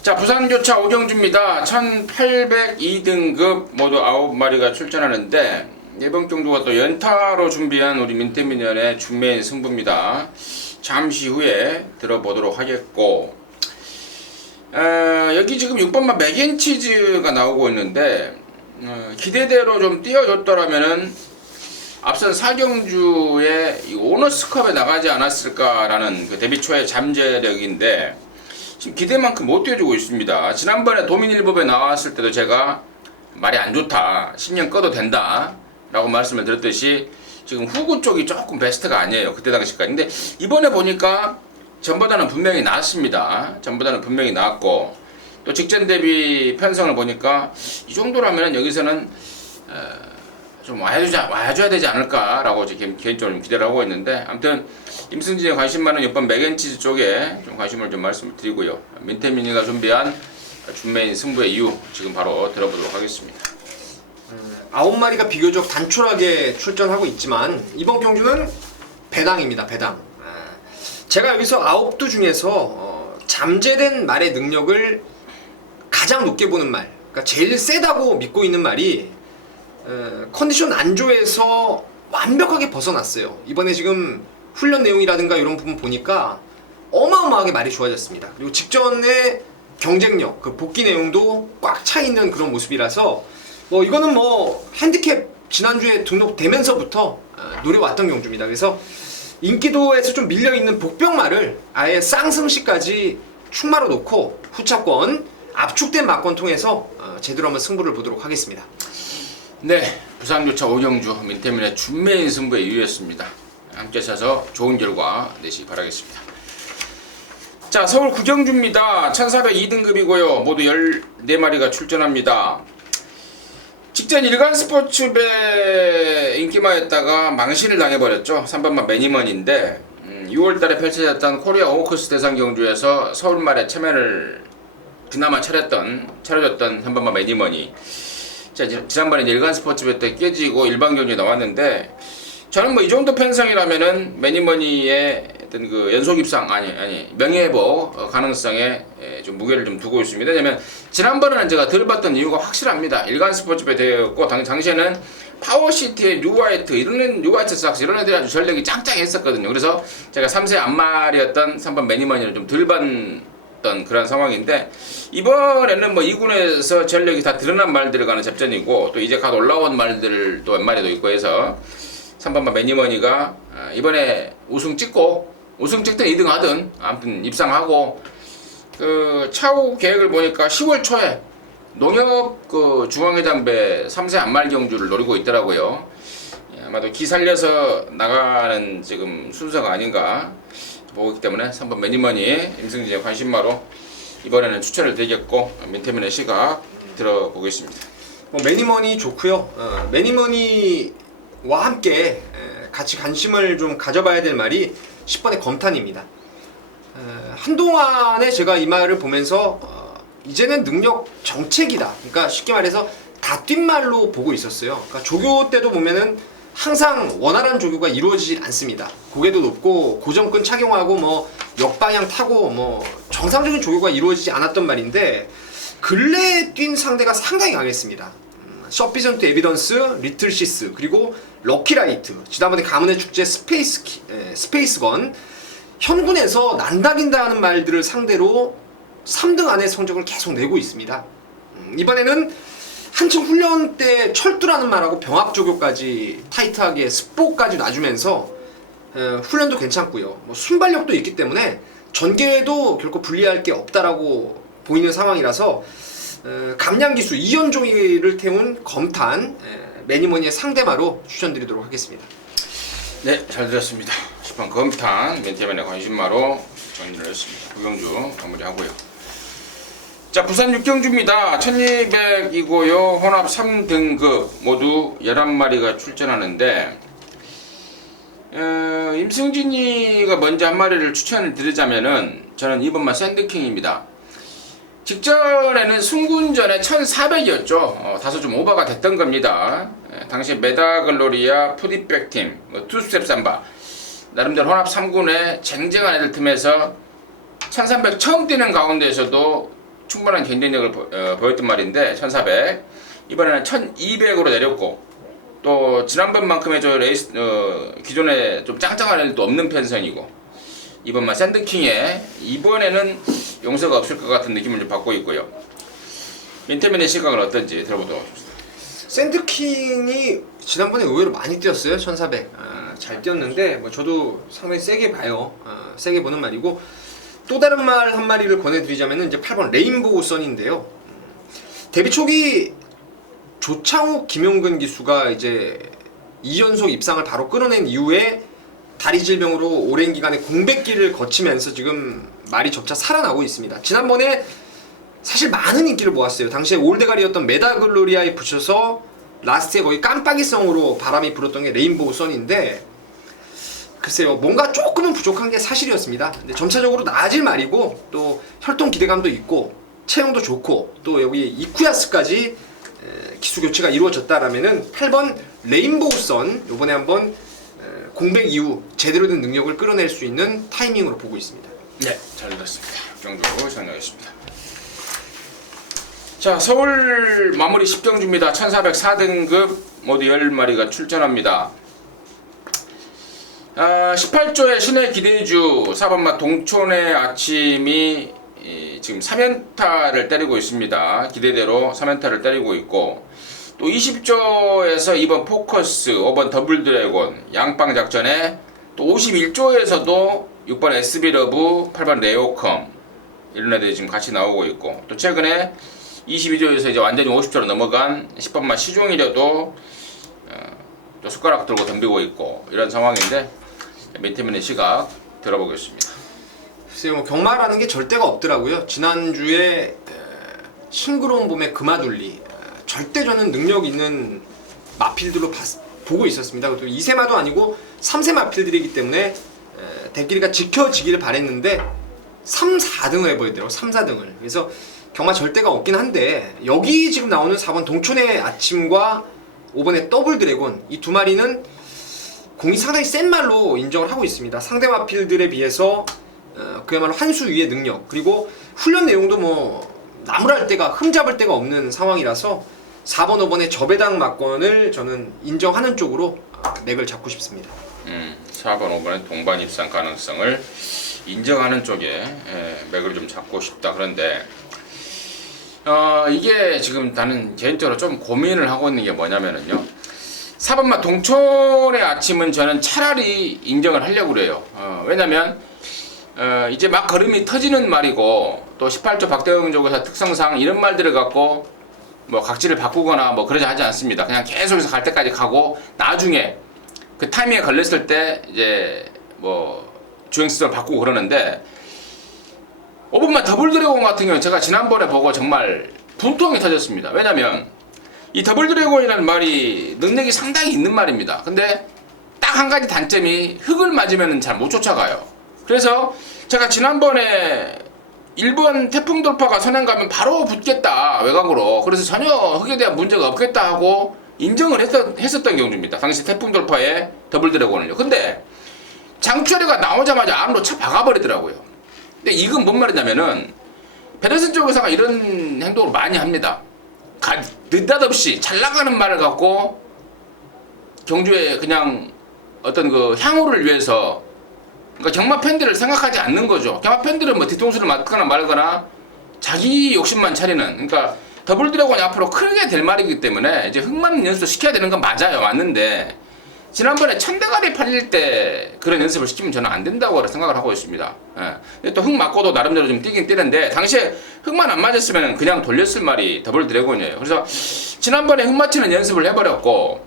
자, 부산교차 5경주입니다. 1802등급 모두 9마리가 출전하는데, 이번 경주가 또 연타로 준비한 우리 민태민 의원의 준메인 승부입니다. 잠시 후에 들어보도록 하겠고, 여기 지금 6번마 맥앤치즈가 나오고 있는데, 기대대로 좀 띄워줬더라면은 앞선 4경주에 오너스컵에 나가지 않았을까라는 그 데뷔 초의 잠재력인데, 지금 기대만큼 못 띄워주고 있습니다. 지난번에 도민일법에 나왔을 때도 제가 말이 안 좋다, 10년 꺼도 된다 라고 말씀을 드렸듯이 지금 후구 쪽이 조금 베스트가 아니에요, 그때 당시까지. 근데 이번에 보니까 전보다는 분명히 나았습니다. 전보다는 분명히 나았고, 또 직전 대비 편성을 보니까 이 정도라면 여기서는 좀 와줘야 되지 않을까라고 지금 개인적으로 기대를 하고 있는데, 아무튼 임승진에 관심 많은 6번 맥앤치즈 쪽에 좀 관심을 좀 말씀을 드리고요. 민태민이가 준비한 준메인 승부의 이유 지금 바로 들어보도록 하겠습니다. 9마리가 비교적 단촐하게 출전하고 있지만 이번 경주는 배당입니다. 배당. 제가 여기서 9두 중에서 잠재된 말의 능력을 가장 높게 보는 말, 그러니까 제일 세다고 믿고 있는 말이 컨디션 안좋아서 완벽하게 벗어났어요. 이번에 지금 훈련 내용이라든가 이런 부분 보니까 어마어마하게 말이 좋아졌습니다. 그리고 직전에 경쟁력, 그 복귀 내용도 꽉 차 있는 그런 모습이라서 이거는 핸디캡 지난주에 등록되면서부터 노려왔던 경주입니다. 그래서 인기도에서 좀 밀려있는 복병말을 아예 쌍승시까지 충마로 놓고 후차권, 압축된 막권 통해서 제대로 한번 승부를 보도록 하겠습니다. 네, 부산교차 5경주 민태민의 준메인 승부의 이유였습니다. 함께 쳐서 좋은 결과 내시기 바라겠습니다. 자, 서울 9경주입니다. 1402등급이고요. 모두 14마리가 출전합니다. 직전 일간 스포츠배 인기마였다가 망신을 당해버렸죠. 3번만 매니먼인데 6월달에 펼쳐졌던 코리아 오크스 대상 경주에서 서울말에 체면을 그나마 차려줬던 3번만 매니먼이 지난번에 일간 스포츠배 때 깨지고 일반 경주에 나왔는데, 저는 이 정도 편성이라면은 매니머니의 어떤 그 연속 입상 명예회복 가능성에 좀 무게를 좀 두고 있습니다. 왜냐면 지난번에는 제가 덜 봤던 이유가 확실합니다. 일간 스포츠배 대회였고 당시에는 파워시티의 뉴화이트, 뉴화이트 삭스 이런 애들이 아주 전력이 짱짱했었거든요. 그래서 제가 3세 앞말이었던 3번 매니머니를 좀 덜 봤던 그런 상황인데, 이번에는 2군에서 전력이 다 드러난 말들을 가는 접전이고, 또 이제 갓 올라온 말들 또 몇 마리도 있고 해서 3번만 매니머니가 이번에 우승 찍든 2등 하든 아무튼 입상하고, 그 차후 계획을 보니까 10월 초에 농협 그 중앙회장배 3세 안말 경주를 노리고 있더라고요. 아마도 기 살려서 나가는 지금 순서가 아닌가 보고 있기 때문에 3번 매니머니 임승진의 관심마로 이번에는 추천을 드리겠고, 민태민의 시각 들어보겠습니다. 매니머니 좋고요. 매니머니와 함께 같이 관심을 좀 가져봐야 될 말이 10번의 검탄입니다. 한동안에 제가 이 말을 보면서 이제는 능력 정책이다, 그러니까 쉽게 말해서 다 뛴 말로 보고 있었어요. 그러니까 조교 때도 보면은 항상 원활한 조교가 이루어지질 않습니다. 고개도 높고 고정끈 착용하고 역방향 타고 정상적인 조교가 이루어지지 않았던 말인데, 근래에 뛴 상대가 상당히 강했습니다. 서피전트 에비던스, 리틀시스, 그리고 럭키라이트, 지난번에 가문의 축제 스페이스건, 현군에서 난다긴다 하는 말들을 상대로 3등 안에 성적을 계속 내고 있습니다. 이번에는 한층 훈련 때 철두라는 말하고 병합조교까지 타이트하게 스포까지 놔주면서 훈련도 괜찮고요. 순발력도 있기 때문에 전개에도 결코 불리할 게 없다라고 보이는 상황이라서 감량기수 이연종이를 태운 검탄 매니머니의 상대마로 추천드리도록 하겠습니다. 네, 잘 들었습니다. 10번 검탄 민태민의 관심마로 정리를 했습니다. 9경주 마무리하고요. 자, 부산 6경주입니다. 1200이고요. 혼합 3등급 모두 11마리가 출전하는데, 임승진이가 먼저 한 마리를 추천을 드리자면은 저는 2번만 샌드킹입니다. 직전에는 승군전에 1400이었죠. 다소 좀 오버가 됐던 겁니다. 당시 메다글로리아, 푸디백팀, 투스텝 삼바 나름대로 혼합 3군에 쟁쟁한 애들 틈에서 1300 처음 뛰는 가운데에서도 충분한 경쟁력을 보였던 말인데 1400, 이번에는 1200으로 내렸고, 또 지난번만큼의 레이스 기존에 좀 짱짱한 애들도 없는 편성이고, 이번만 샌드킹에 이번에는 용서가 없을 것 같은 느낌을 좀 받고 있고요. 민태민의 시각은 어떤지 들어보도록 하겠습니다. 샌드킹이 지난번에 의외로 많이 뛰었어요. 1400 잘 뛰었는데 저도 상당히 세게 봐요. 세게 보는 말이고, 또 다른 말 한 마리를 권해드리자면 이제 8번 레인보우 선인데요. 데뷔 초기 조창욱, 김용근 기수가 이제 2연속 입상을 바로 끌어낸 이후에 다리 질병으로 오랜 기간의 공백기를 거치면서 지금 말이 점차 살아나고 있습니다. 지난번에 사실 많은 인기를 모았어요. 당시에 올대가리였던 메다글로리아에 붙여서 라스트에 거의 깜빡이성으로 바람이 불었던 게 레인보우 선인데 글쎄요, 뭔가 조금은 부족한 게 사실이었습니다. 근데 점차적으로 나아질 말이고 또 혈통 기대감도 있고 체형도 좋고 또 여기 이쿠야스까지 기수 교체가 이루어졌다라면은 8번 레인보우 선 이번에 한번 공백 이후 제대로 된 능력을 끌어낼 수 있는 타이밍으로 보고 있습니다. 네, 잘 들었습니다. 이 정도 생각하겠습니다. 자, 서울 마무리 10경주입니다. 1404등급 모두 10마리가 출전합니다. 18조의 신의 기대주 4번마 동촌의 아침이 지금 3연타를 때리고 있습니다. 기대대로 3연타를 때리고 있고 또 20조에서 2번 포커스, 5번 더블 드래곤, 양빵 작전에 또 51조에서도 6번 SB러브, 8번 레오컴 이런 애들이 지금 같이 나오고 있고 또 최근에 22조에서 이제 완전히 50조로 넘어간 10번마 시종이려도 또 숟가락 들고 덤비고 있고 이런 상황인데 민태민의 시각 들어보겠습니다. 글쎄요, 뭐 경마라는 게 절대가 없더라고요. 지난주에 싱그러운 봄의 금화둘리 절대 저는 능력 있는 마필들로 보고 있었습니다. 또 2세마도 아니고 3세 마필들이기 때문에 대끼리가 지켜지기를 바랬는데 3, 4등을 해버리더라고요. 3, 4등을. 그래서 경마 절대가 없긴 한데 여기 지금 나오는 4번 동촌의 아침과 5번의 더블 드래곤 이 두 마리는 공이 상당히 센 말로 인정을 하고 있습니다. 상대 마필들에 비해서 그야말로 한 수 위의 능력 그리고 훈련 내용도 뭐 나무랄 데가 흠잡을 데가 없는 상황이라서 4번, 5번의 저배당 막건을 저는 인정하는 쪽으로 맥을 잡고 싶습니다. 4번, 5번의 동반 입상 가능성을 인정하는 쪽에 맥을 좀 잡고 싶다. 그런데 이게 지금 나는 개인적으로 좀 고민을 하고 있는 게 뭐냐면은요. 4번마 동촌의 아침은 저는 차라리 인정을 하려고 그래요. 왜냐면 이제 막 걸음이 터지는 말이고 또 18조 박대영 쪽에서 특성상 이런 말들을 갖고 뭐 각지를 바꾸거나 뭐 그러지 하지 않습니다. 그냥 계속해서 갈 때까지 가고 나중에 그 타이밍에 걸렸을 때 이제 뭐 주행 시스템을 바꾸고 그러는데 5번마 더블 드래곤 같은 경우는 제가 지난번에 보고 정말 분통이 터졌습니다. 왜냐면 이 더블 드래곤이라는 말이 능력이 상당히 있는 말입니다. 근데 딱 한 가지 단점이 흙을 맞으면 잘 못 쫓아가요. 그래서 제가 지난번에 1번 태풍 돌파가 선행 가면 바로 붙겠다 외곽으로 그래서 전혀 흙에 대한 문제가 없겠다 하고 인정을 했었던 경주입니다. 당시 태풍 돌파에 더블 드래곤을요. 근데 장추리가 나오자마자 안으로 차 박아버리더라고요. 근데 이건 뭔 말이냐면은 페더슨 쪽에서가 이런 행동을 많이 합니다. 느닷없이 잘 나가는 말을 갖고 경주에 그냥 어떤 그 향후를 위해서 그러니까 경마 팬들을 생각하지 않는 거죠. 경마 팬들은 뭐 뒤통수를 맞거나 말거나 자기 욕심만 차리는 그러니까 더블 드래곤이 앞으로 크게 될 말이기 때문에 이제 흙맞는 연습도 시켜야 되는 건 맞아요. 맞는데 지난번에 천대가리 팔릴 때 그런 연습을 시키면 저는 안 된다고 생각을 하고 있습니다. 예. 또 흙 맞고도 나름대로 좀 뛰긴 뛰는데 당시에 흙만 안 맞았으면 그냥 돌렸을 말이 더블 드래곤이에요. 그래서 지난번에 흙 맞히는 연습을 해버렸고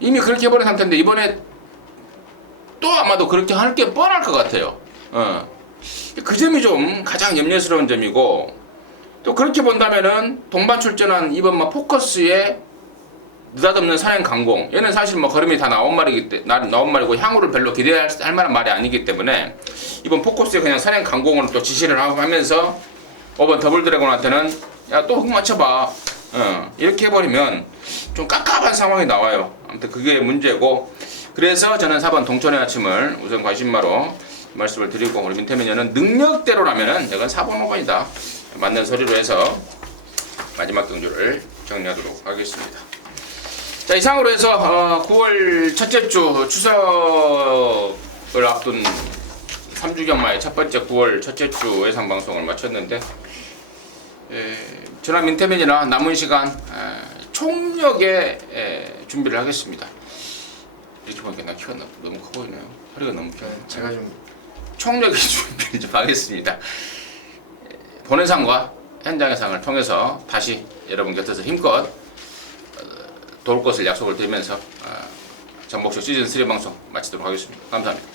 이미 그렇게 해버린 상태인데 이번에 또 아마도 그렇게 할 게 뻔할 것 같아요. 그 점이 좀 가장 염려스러운 점이고 또 그렇게 본다면은 동반 출전한 2번마 포커스의 느닷없는 산행 강공 얘는 사실 뭐 걸음이 다 나온 말이고 향후를 별로 기대할 만한 말이 아니기 때문에 이번 포커스에 그냥 산행 강공으로 또 지시를 하면서 5번 더블 드래곤한테는 야 또 흙 맞춰봐 이렇게 해버리면 좀 깝깝한 상황이 나와요. 아무튼 그게 문제고 그래서 저는 4번 동촌의 아침을 우선 관심마로 말씀을 드리고 우리 민태민녀는 능력대로라면은 이건 4번 5번이다 맞는 소리로 해서 마지막 경주를 정리하도록 하겠습니다. 자 이상으로 해서 9월 첫째 주 추석을 앞둔 3주 경마의 첫 번째 9월 첫째 주 예상 방송을 마쳤는데 저나 민태민이나 남은 시간 총력의 준비를 하겠습니다. 이렇게 보니까 나 키가 너무 커 보이나요? 허리가 너무 펴요. 제가 좀 총력의 준비를 좀 하겠습니다. 본회상과 현장의상을 통해서 다시 여러분 곁에서 힘껏 도울 것을 약속을 드리면서 전복쇼 시즌3 방송 마치도록 하겠습니다. 감사합니다.